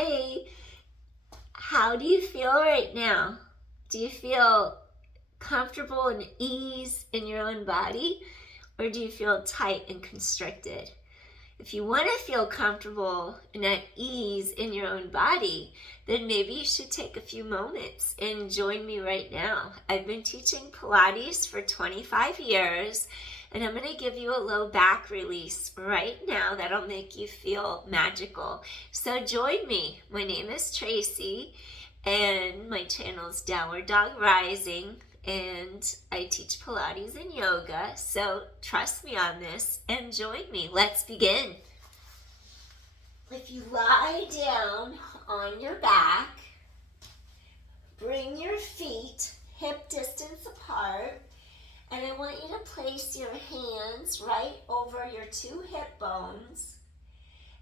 Hi. How do you feel right now? Do you feel comfortable and ease in your own body, or do you feel tight and constricted? If you want to feel comfortable and at ease in your own body, then maybe you should take a few moments and join me right now. I've been teaching Pilates for 25 years, and I'm going to give you a low back release right now that'll make you feel magical. So join me. My name is Tracy, and my channel is Downward Dog Rising, and I teach Pilates and yoga, so trust me on this and join me. Let's begin. If you lie down on your back, bring your feet hip distance apart, and I want you to place your hands right over your two hip bones,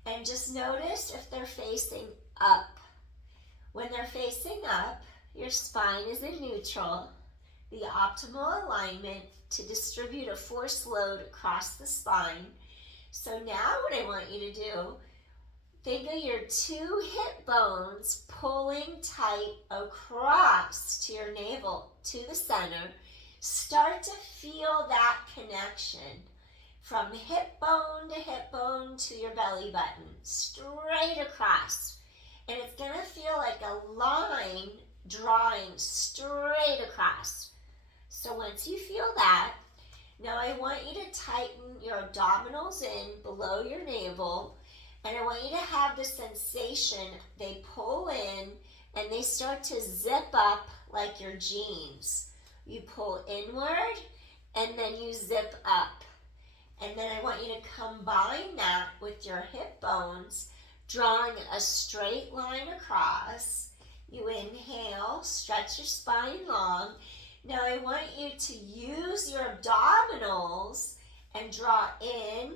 and just notice if they're facing up. When they're facing up, your spine is in neutral, the optimal alignment to distribute a force load across the spine. So now what I want you to do, think of your two hip bones pulling tight across to your navel, to the center. Start to feel that connection from hip bone to your belly button, straight across. And it's gonna feel like a line drawing straight across. So once you feel that, now I want you to tighten your abdominals in below your navel, and I want you to have the sensation they pull in and they start to zip up like your jeans. You pull inward and then you zip up. And then I want you to combine that with your hip bones, drawing a straight line across. You inhale, stretch your spine long. Now I want you to use your abdominals and draw in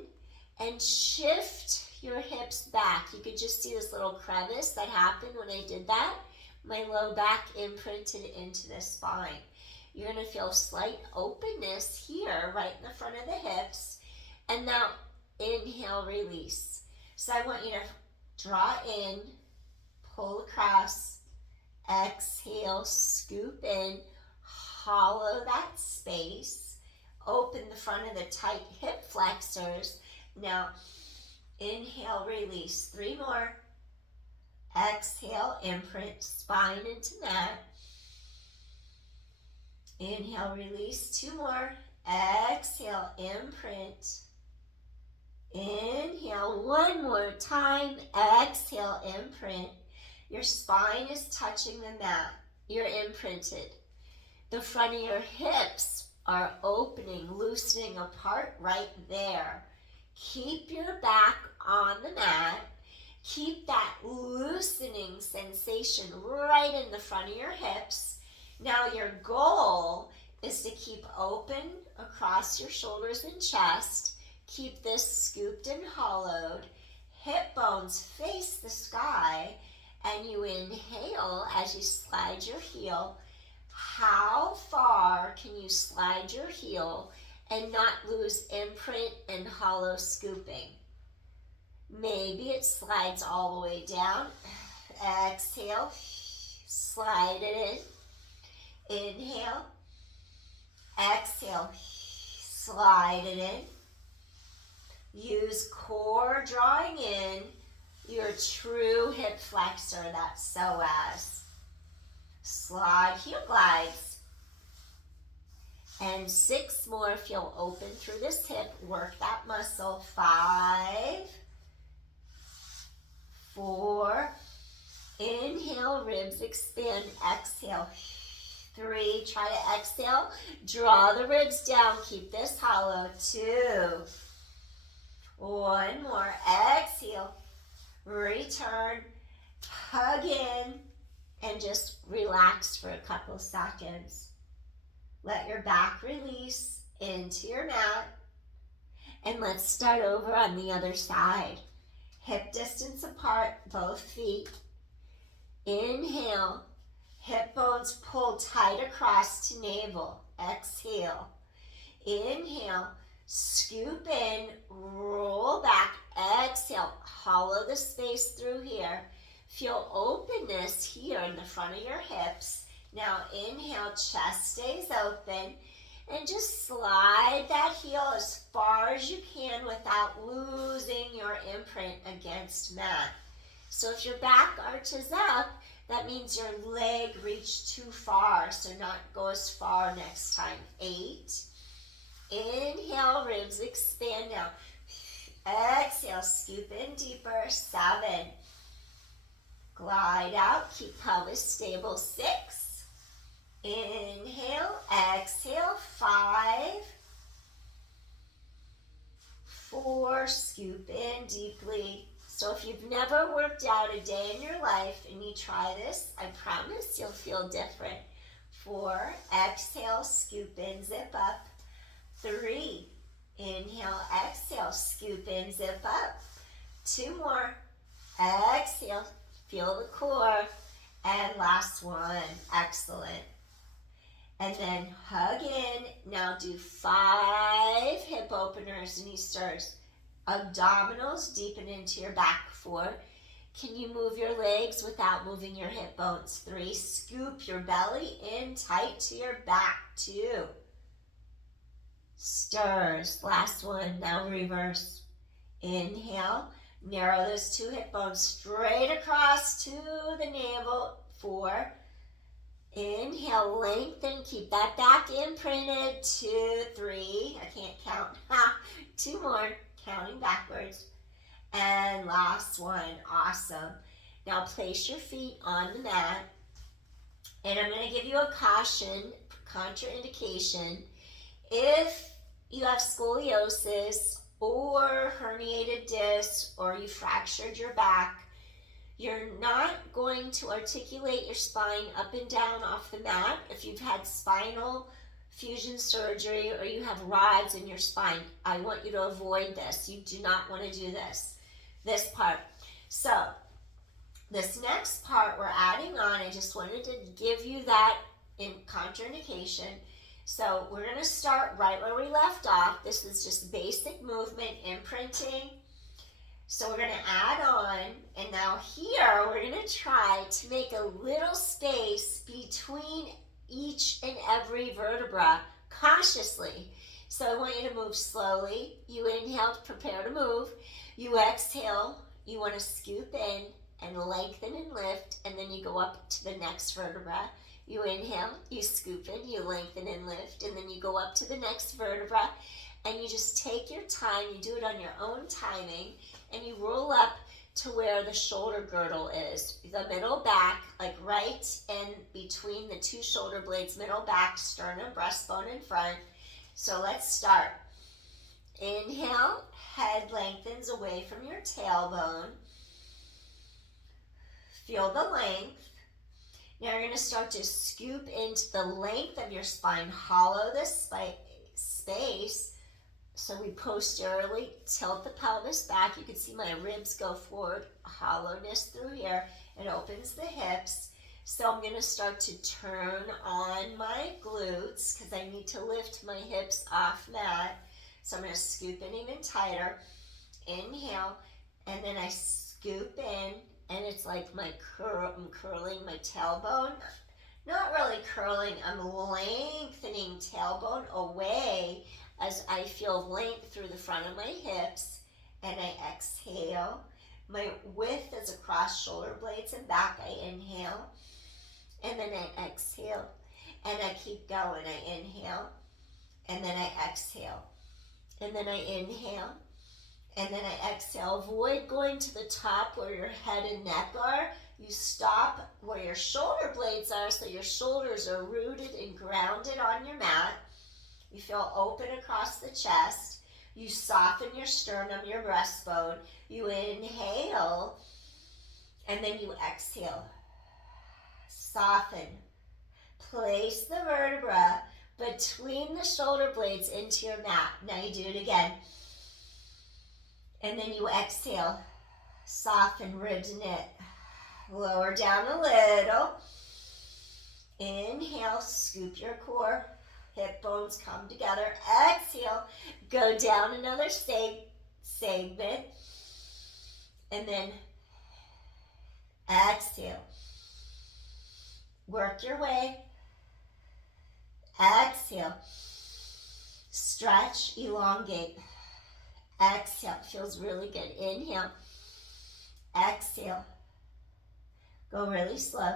and shift your hips back. You could just see this little crevice that happened when I did that. My low back imprinted into the spine. You're going to feel slight openness here, right in the front of the hips. And now inhale, release. So I want you to draw in, pull across, exhale, scoop in, hollow that space, open the front of the tight hip flexors. Now inhale, release. 3 more. Exhale, imprint, spine into mat. Inhale, release. 2 more. Exhale, imprint. Inhale, 1 more time. Exhale, imprint. Your spine is touching the mat. You're imprinted. The front of your hips are opening, loosening apart right there. Keep your back on the mat. Keep that loosening sensation right in the front of your hips. Now your goal is to keep open across your shoulders and chest. Keep this scooped and hollowed. Hip bones face the sky, and you inhale as you slide your heel. How far can you slide your heel and not lose imprint and hollow scooping? Maybe it slides all the way down. Exhale, slide it in. Inhale, exhale, slide it in. Use core drawing in your true hip flexor, that's psoas. Slide, heel glides. And 6 more if you'll open through this hip, work that muscle. 5, 4, inhale, ribs expand, exhale. 3, try to exhale, draw the ribs down, keep this hollow. 2, 1 more, exhale, return, hug in, and just relax for a couple seconds. Let your back release into your mat. And let's start over on the other side. Hip distance apart, both feet. Inhale, hip bones pull tight across to navel. Exhale. Inhale, scoop in, roll back. Exhale, hollow the space through here. Feel openness here in the front of your hips. Now inhale, chest stays open. And just slide that heel as far as you can without losing your imprint against mat. So if your back arches up, that means your leg reached too far, so not go as far next time. 8. Inhale, ribs expand now. Exhale, scoop in deeper. 7. Glide out, keep pelvis stable. 6. Inhale, exhale. 5. 4, scoop in deeply. So if you've never worked out a day in your life and you try this, I promise you'll feel different. 4, exhale, scoop in, zip up. 3, inhale, exhale, scoop in, zip up. 2 more, exhale, feel the core. And last one, excellent. And then hug in. Now do 5 hip openers, knee stirs. Abdominals, deepen into your back. 4. Can you move your legs without moving your hip bones? 3. Scoop your belly in tight to your back. 2. Stirs. Last one. Now reverse. Inhale. Narrow those 2 hip bones straight across to the navel. 4. Inhale, lengthen, keep that back imprinted. 2, 3, I can't count. 2 more, counting backwards. And last one, awesome. Now place your feet on the mat. And I'm going to give you a caution, contraindication. If you have scoliosis or herniated disc or you fractured your back, you're not going to articulate your spine up and down off the mat. If you've had spinal fusion surgery or you have rods in your spine, I want you to avoid this. You do not want to do this part. So this next part we're adding on, I just wanted to give you that in contraindication. So we're going to start right where we left off. This is just basic movement, imprinting. So we're going to add on, and now here we're going to try to make a little space between each and every vertebra, cautiously. So I want you to move slowly. You inhale to prepare to move. You exhale, you want to scoop in and lengthen and lift, and then you go up to the next vertebra. You inhale, you scoop in, you lengthen and lift, and then you go up to the next vertebra, and you just take your time, you do it on your own timing, and you roll up to where the shoulder girdle is. The middle back, like right in between the 2 shoulder blades, middle back, sternum, breastbone in front. So let's start. Inhale, head lengthens away from your tailbone. Feel the length. Now you're going to start to scoop into the length of your spine. Hollow this space. So we posteriorly tilt the pelvis back. You can see my ribs go forward. Hollowness through here. It opens the hips. So I'm going to start to turn on my glutes because I need to lift my hips off mat. So I'm going to scoop in even tighter. Inhale. And then I scoop in. And it's like I'm curling my tailbone. Not really curling. I'm lengthening tailbone away as I feel length through the front of my hips, and I exhale. My width is across shoulder blades and back. I inhale, and then I exhale, and I keep going. I inhale, and then I exhale, and then I inhale, and then I exhale. Avoid going to the top where your head and neck are. You stop where your shoulder blades are, so your shoulders are rooted and grounded on your mat. You feel open across the chest. You soften your sternum, your breastbone. You inhale, and then you exhale. Soften. Place the vertebra between the shoulder blades into your mat. Now you do it again. And then you exhale. Soften, ribs knit. Lower down a little. Inhale, scoop your core. Hip bones come together. Exhale. Go down another segment. And then Exhale. Work your way. Exhale. Stretch, elongate. Exhale. Feels really good. Inhale. Exhale. Go really slow.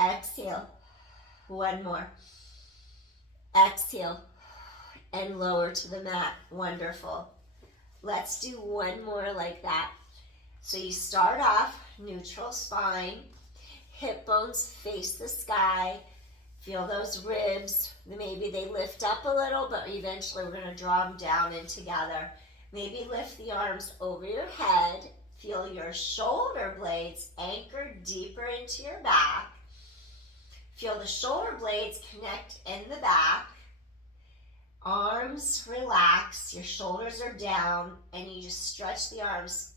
Exhale. One more. Exhale. And lower to the mat. Wonderful. Let's do one more like that. So you start off neutral spine. Hip bones face the sky. Feel those ribs. Maybe they lift up a little, but eventually we're going to draw them down and together. Maybe lift the arms over your head. Feel your shoulder blades anchor deeper into your back. Feel the shoulder blades connect in the back. Arms relax. Your shoulders are down, and you just stretch the arms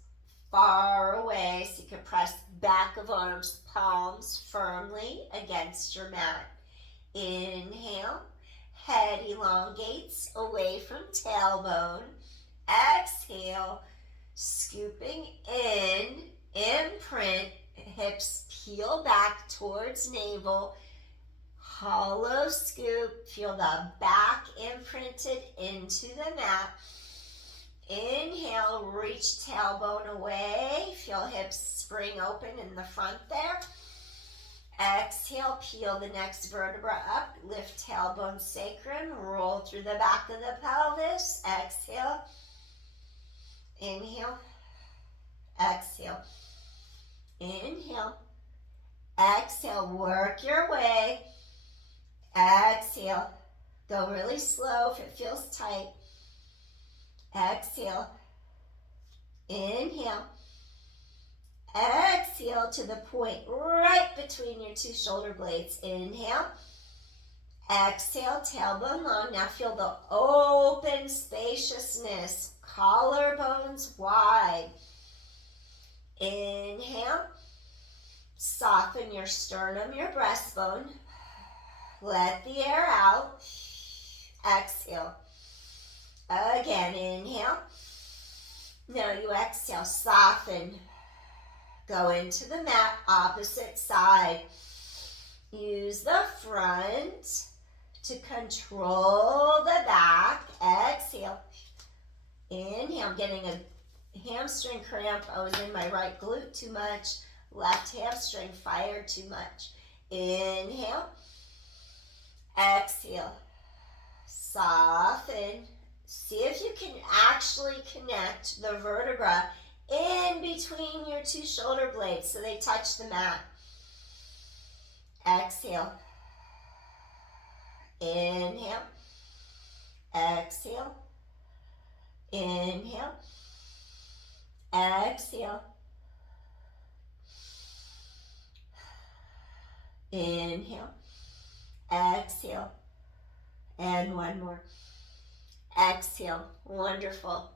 far away so you can press back of arms, palms firmly against your mat. Inhale, head elongates away from tailbone. Exhale, scooping in, imprint, hips peel back towards navel. Hollow scoop, feel the back imprinted into the mat. Inhale, reach tailbone away. Feel hips spring open in the front there. Exhale, peel the next vertebra up. Lift tailbone sacrum. Roll through the back of the pelvis. Exhale. Inhale. Exhale. Inhale. Exhale. Work your way. Exhale. Go really slow if it feels tight. Exhale. Inhale. Exhale to the point right between your two shoulder blades. Inhale. Exhale, tailbone long. Now feel the open spaciousness. Collarbones wide. Inhale. Soften your sternum, your breastbone. Let the air out. Exhale. Again, inhale. Now you exhale, soften. Go into the mat, opposite side. Use the front to control the back. Exhale. Inhale. I'm getting a hamstring cramp. I was in my right glute too much. Left hamstring fired too much. Inhale. Exhale. Soften. See if you can actually connect the vertebra in between your two shoulder blades so they touch the mat. Exhale. Inhale. Exhale. Inhale. Exhale. Inhale. Exhale. And one more. Exhale. Wonderful.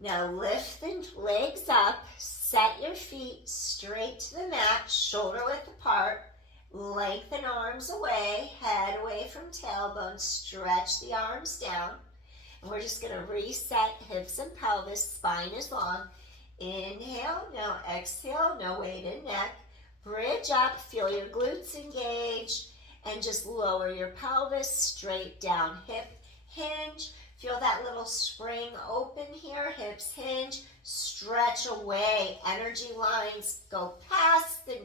Now lift the legs up. Set your feet straight to the mat, shoulder width apart. Lengthen arms away, head away from tailbone. Stretch the arms down. And we're just going to reset hips and pelvis. Spine is long. Inhale. Now exhale. No weight in neck. Bridge up. Feel your glutes engage. And just lower your pelvis straight down. Hip hinge. Feel that little spring open here. Hips hinge. Stretch away. Energy lines go past the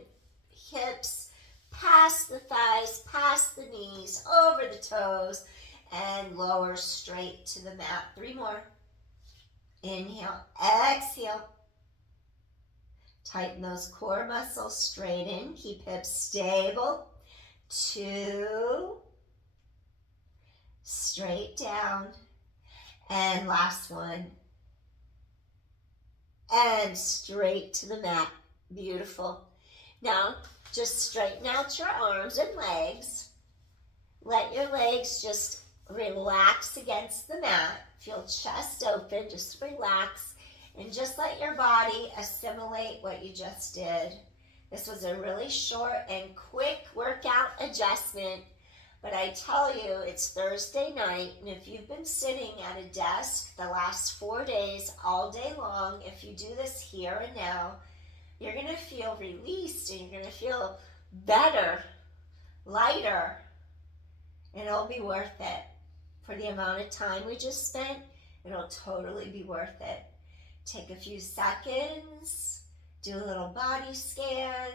hips, past the thighs, past the knees, over the toes, and lower straight to the mat. 3 more. Inhale. Exhale. Tighten those core muscles. Straighten. Keep hips stable. 2. Straight down. And last one. And straight to the mat. Beautiful. Now, just straighten out your arms and legs. Let your legs just relax against the mat. Feel chest open. Just relax. And just let your body assimilate what you just did. This was a really short and quick workout adjustment. But I tell you, it's Thursday night, and if you've been sitting at a desk the last 4 days, all day long, if you do this here and now, you're going to feel released and you're going to feel better, lighter, and it'll be worth it. For the amount of time we just spent, it'll totally be worth it. Take a few seconds, do a little body scan,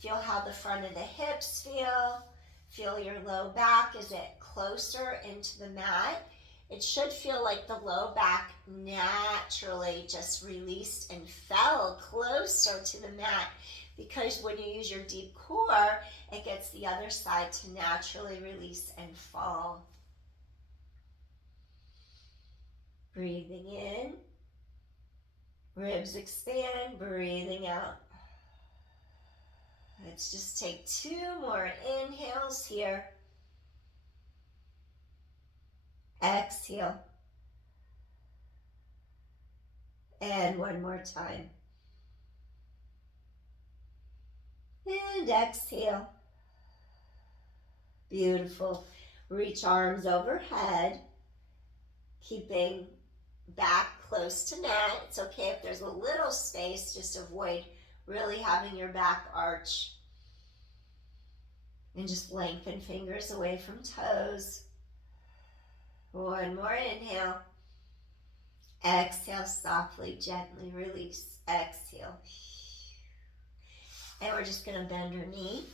feel how the front of the hips feel your low back. Is it closer into the mat? It should feel like the low back naturally just released and fell closer to the mat, because when you use your deep core, it gets the other side to naturally release and fall. Breathing in, ribs expand, breathing out. Let's just take 2 more inhales here. Exhale. And one more time. And exhale. Beautiful. Reach arms overhead, keeping back close to mat. It's okay if there's a little space, just avoid really having your back arch. And just lengthen fingers away from toes. One more inhale. Exhale, softly, gently release. Exhale. And we're just going to bend our knee.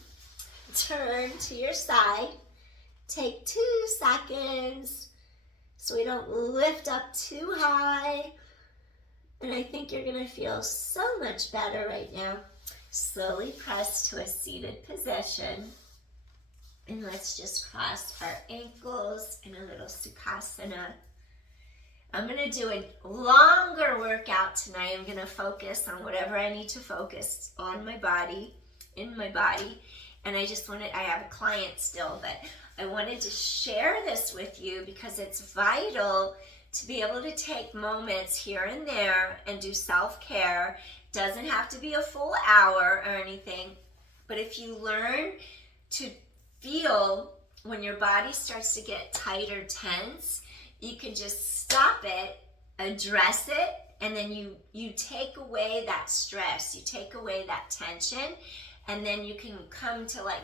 Turn to your side. Take 2 seconds so we don't lift up too high. And I think you're going to feel so much better right now. Slowly press to a seated position. And let's just cross our ankles in a little Sukhasana. I'm going to do a longer workout tonight. I'm going to focus on whatever I need to focus on my body, in my body. And I have a client still, but I wanted to share this with you because it's vital to be able to take moments here and there and do self-care. Doesn't have to be a full hour or anything, but if you learn to feel when your body starts to get tight or tense, you can just stop it, address it, and then you take away that stress, you take away that tension, and then you can come to like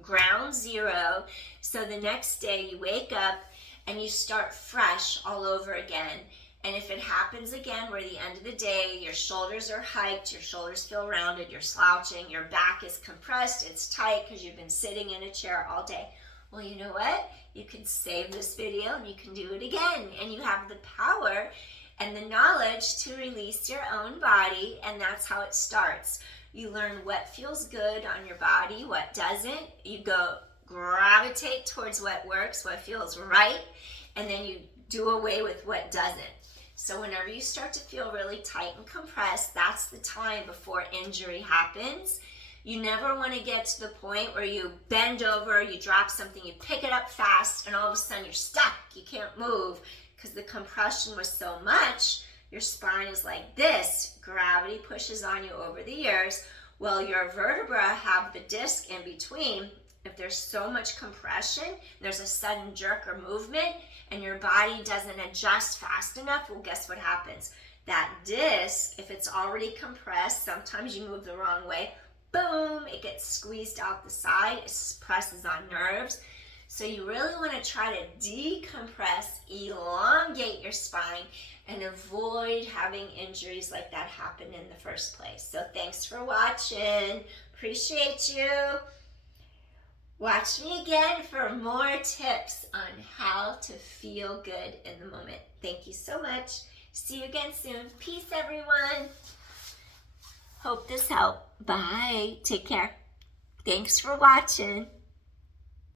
ground zero. So the next day you wake up and you start fresh all over again. And if it happens again where the end of the day your shoulders are hiked, your shoulders feel rounded, you're slouching, your back is compressed, it's tight because you've been sitting in a chair all day, well, you know what? You can save this video and you can do it again. And you have the power and the knowledge to release your own body, and that's how it starts. You learn what feels good on your body, what doesn't. You go gravitate towards what works, what feels right, and then you do away with what doesn't. So whenever you start to feel really tight and compressed, that's the time before injury happens. You never want to get to the point where you bend over, you drop something, you pick it up fast, and all of a sudden you're stuck. You can't move because the compression was so much. Your spine is like this. Gravity pushes on you over the ears. Well, your vertebra have the disc in between. If there's so much compression, there's a sudden jerk or movement, and your body doesn't adjust fast enough, well, guess what happens? That disc, if it's already compressed, sometimes you move the wrong way, boom, it gets squeezed out the side, it presses on nerves. So you really want to try to decompress, elongate your spine, and avoid having injuries like that happen in the first place. So thanks for watching. Appreciate you. Watch me again for more tips on how to feel good in the moment. Thank you so much. See you again soon. Peace, everyone. Hope this helped. Bye. Take care. Thanks for watching.